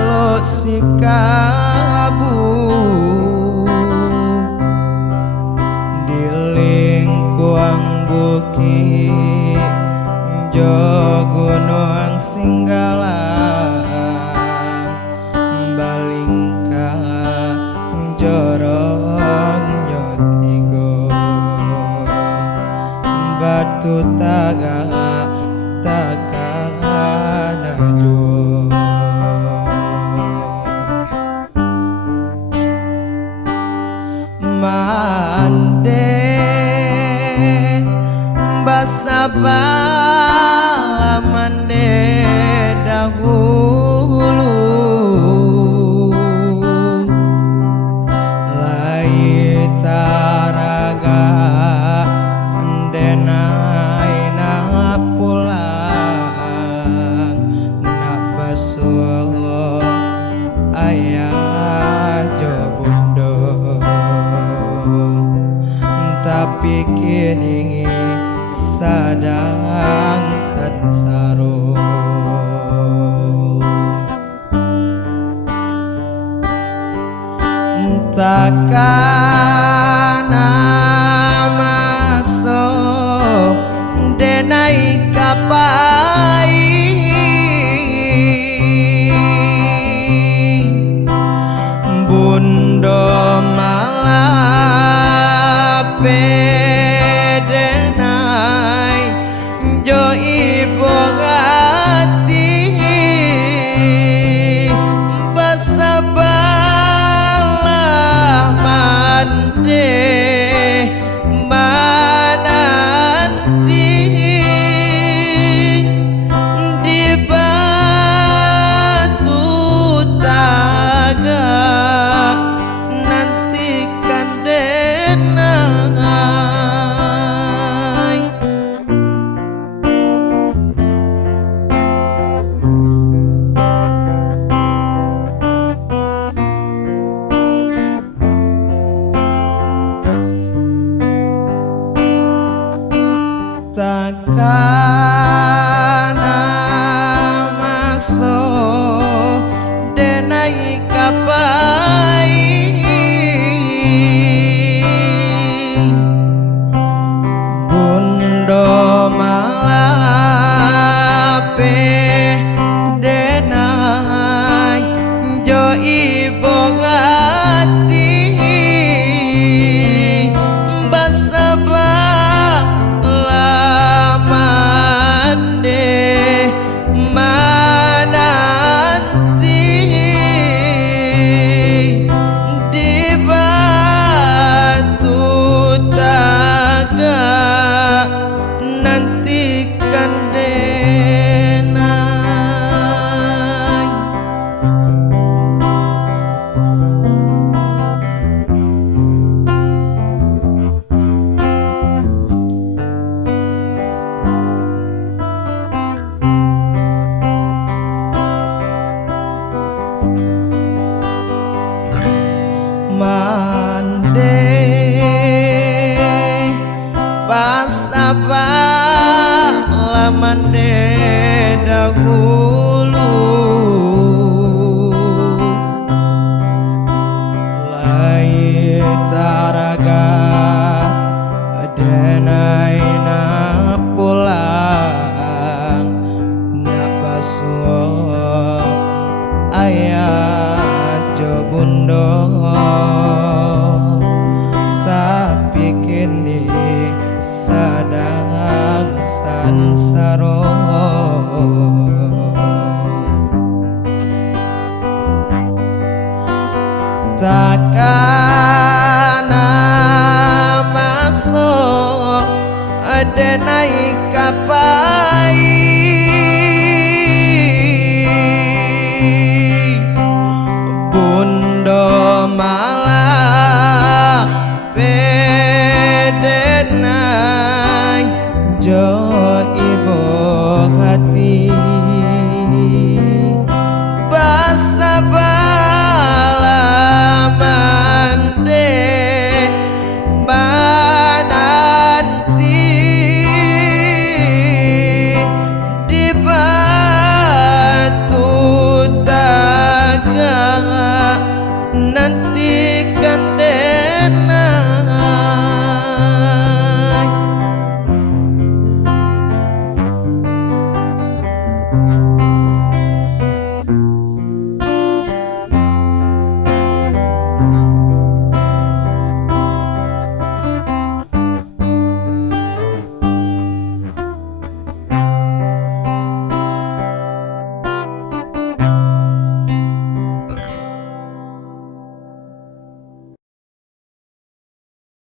melo sikabu di lingkuang bukit jogunung singgalang balingka jorong nyotigo batu taga naju mande basabala mande dahulu lai taraga denai na pulang na basuh ayah jobundo tapi kini sadang sansaro takana maso denai kapai bundo malape denai jo ibu hati basabalah mande mananti di batu taga nantikan denai takana maso denai kapai bundo malape denai jo ibu hati basabalah mande mananti di batu taga nantikan denai mande basabala mande dahulu lai taraga denai na pulang na basuh ayah jobundo tapi kini sadang sansaro takana masuk denai kapan